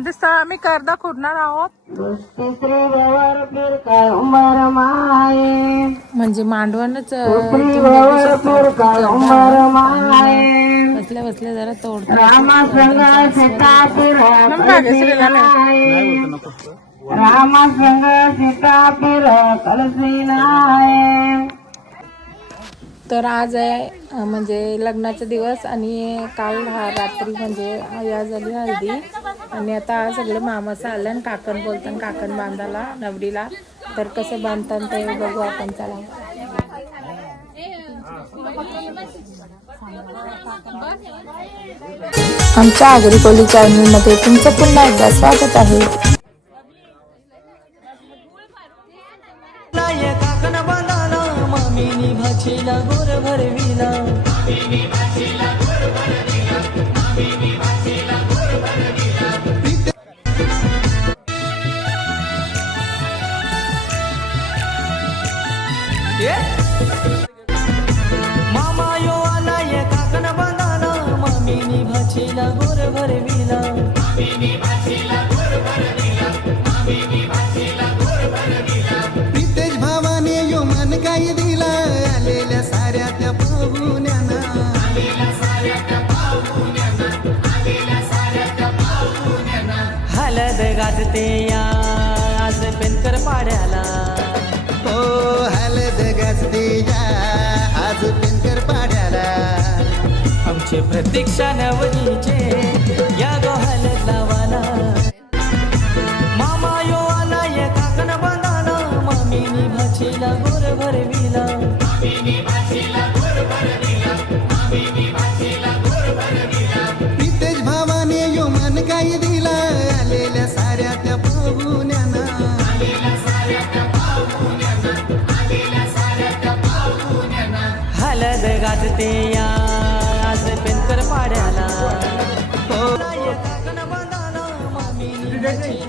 दिसतं आम्ही कर्दा खुडणार आहोत तिसरी व्यवहार फिर काय? उमर माये। म्हणजे मांडवणच तिसरी व्यवहार फिर काय? उमर माये। बसल्या बसल्या जरा फिर रामा संग सीता फिर कलसी नाय। तर आज आहे म्हणजे लग्नाचा दिवस आणि काल हा रात्री म्हणजे या झाली हळदी. आणि आता सगळे मामाचं आलं आणि काकण बोलताना काकण बांधाला नवरीला. तर कसं बांधतात ते बघू आपण चला. आमच्या आगरी कोली चॅनलमध्ये तुमचं पुन्हा एकदा स्वागत आहे. मामा आमचे प्रतीक्षा नवरीचे या गो हलद लावाला मामा यो आला ये काकण बांधाला. मामीनी भाचीला गोर भरविला. नितेश भावाने यो मन काय दिला. आलेल्या साऱ्या त्या पाहुण्यांना. हलद गाजते. मामीनी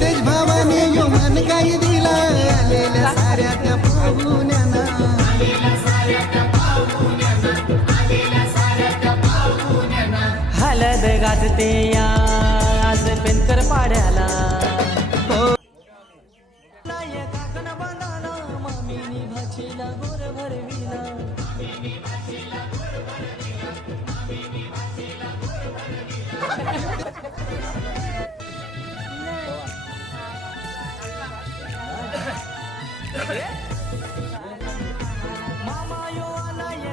तेज भावाने यो मन काय दिला आलेल्या साऱ्या त्या पाहुण्यांना हलद गाजते या आज पेनकर पाड्याला. मामा यो आला ये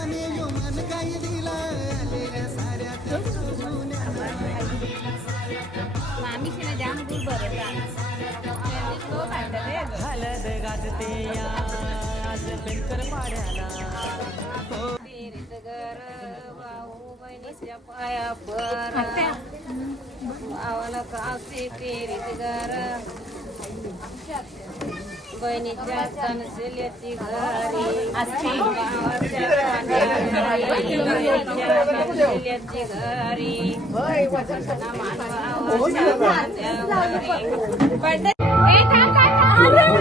हलद गाजते या आज पेनकर पाड्याला. भाऊ पाया पर भावाला कासे पेरीत घर बहिणीच्या कणसेल्याची घरी कणसेल्याची घरी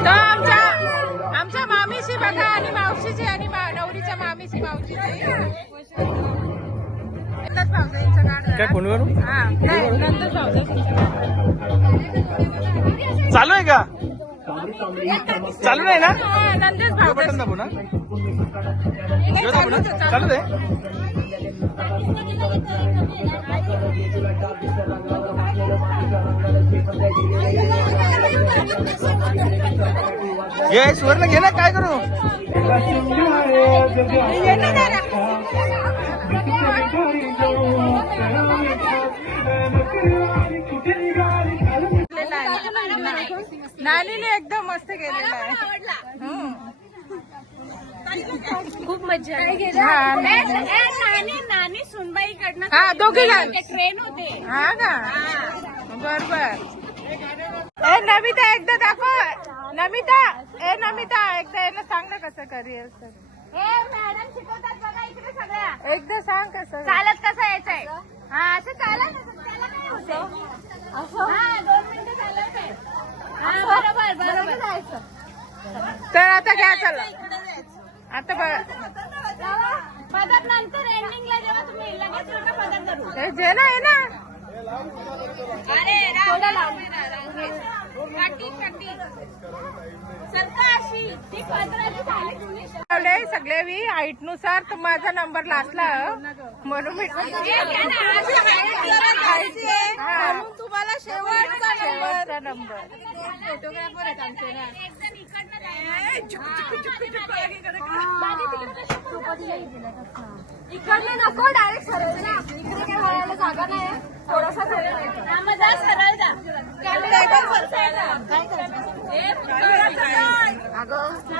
आमच्या आमच्या मामीशी बघा आणि मावशीची आणि नवरीच्या मामीची मावशीची. काय फोन करू हा. चालू आहे का? चालू नाही ना? बटन दाबू ना दाबू ना चालू आहे ये सुवर्ण घे ना काय करू नानीने एकदम मस्त केलेला आहे. खूप मजा हा, नानी. नानी सुनबाईकडनं हा दोघी ट्रेन होते. हा का? बर बर ए नमिता एकदा दाखव. नमिता ए नमिता एकदा याला सांग ना कसं करिअर हे मॅडम शिकवतात बघा इकडे सगळ्या. एकदा सांग कसं. चालत कसं यायचंय? हा असं चालत त्याला काय होतंय? हा दोन मिनिटं चालायचंय हा बरोबर तर आता घ्या चला. आता पदर नंतर एंडिंगला जेव्हा तुम्ही लगेच उलटा पदर धरू हे जे ना आहे ना. अरे थोडं काठी काठी सरका अशी ती पदराची झाली तुम्ही लावले सगळे मी हाईटनुसार तर माझा नंबर लास्टला म्हणून मी हा. तुम्हाला शेवटचा नंबर फोटोग्राफर आहेत आमचे. ना एकजण इकडनं नको डायरेक्ट सरळ ना इकडे काय वळायला जागा नाही थोडासा सरळ जा. सरळ जा. काय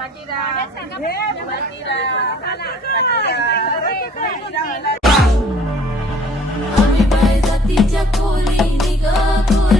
आम्ही जातीच्या खोलीनी ग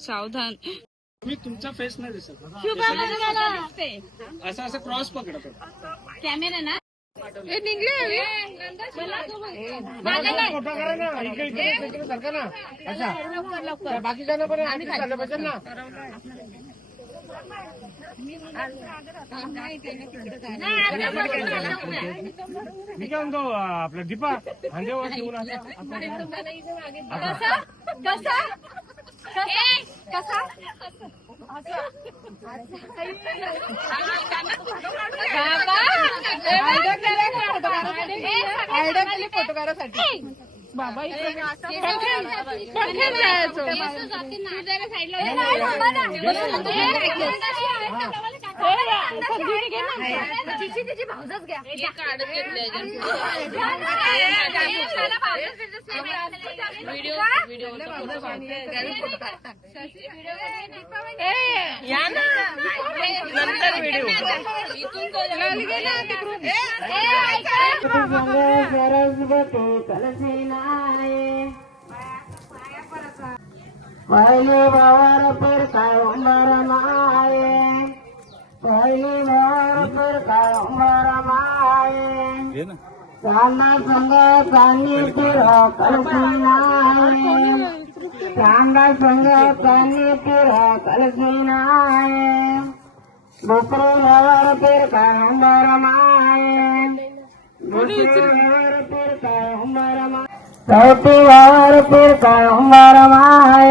सावधान मी तुमचा फेस नाही दिसत असं असं क्रॉस पकडत. कॅमेरा ना मी काय म्हणतो आपलं दीपा खांद्यावर ठेवून फोटो काढासाठी बाबा इकडे पडखेल जायचो या ना. नंतर व्हिडिओ सरस्वती कलसीनाये पहली बावर पर काय उमर माये ಸಂಗ ಪಾನಿ ತೀರ ಕಲಸಿನಾಯ ಚಾಂಡ ಸಂಗ ಪಾನಿ ತೀರ ಕಲಸಿನಾಯ ಬುಕ್ರು ನವರ ತೀರ ಕಂಬರ ಮಾಯ ಚೌತಿ ವಾರ ತೀರ ಕಂಬರ ಮಾಯ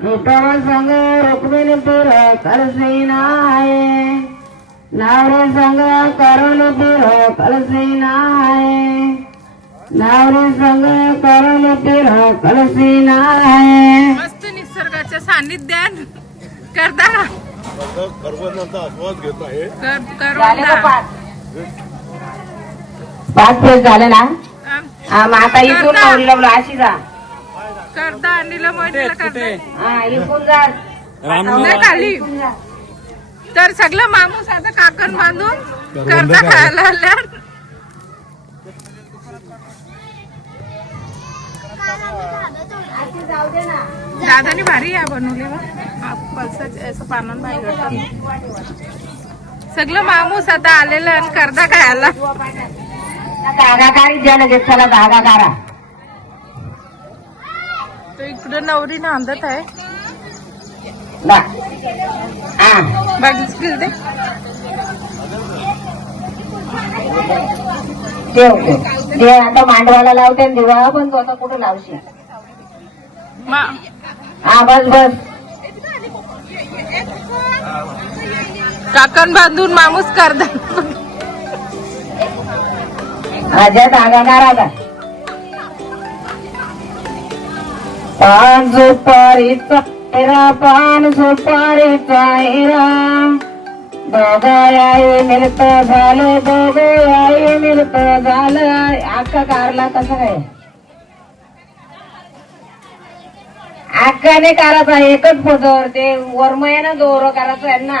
इतर संग रुक्मिणी नावरे संग करुण पुर कलसीनाय नावरे संग करुण पुर कलसीनाय मस्त निसर्गाच्या सानिध्यात करता. कर- करवंदा. पाच? दिवस झाले ना? हा, आता इथून लावलं अशी जा. करता आणलेलं मडीला करता. हा इकून जा. नाही खाली. तर सगळं माणूस आता काकण बांधून करता खायला दादानी भारी या बनवली असं पानं बाहेर सगळं माणूस आता आलेलं आणि करता खायला. धागा काढी द्या लगेच चला धागा काढा इकडं नवरी नांदत आहे. दा. हा बघितलं ते? ठेवते दे आता मांडवाला लावते आणि दिवा पण तू आता कुठं लावशील? हा बस बस. काकण बांधून माणूस करता माझ्या धागा काढा पान सुपारीचा हिरा पान सुपारीचा हिरा. दोघं मिळत झालं दोघं मिळत झालं. अख्खा कारला कसं काय? अख्खाने करायचा एकच फोटो ते वरमयानं दोर करायचं यांना.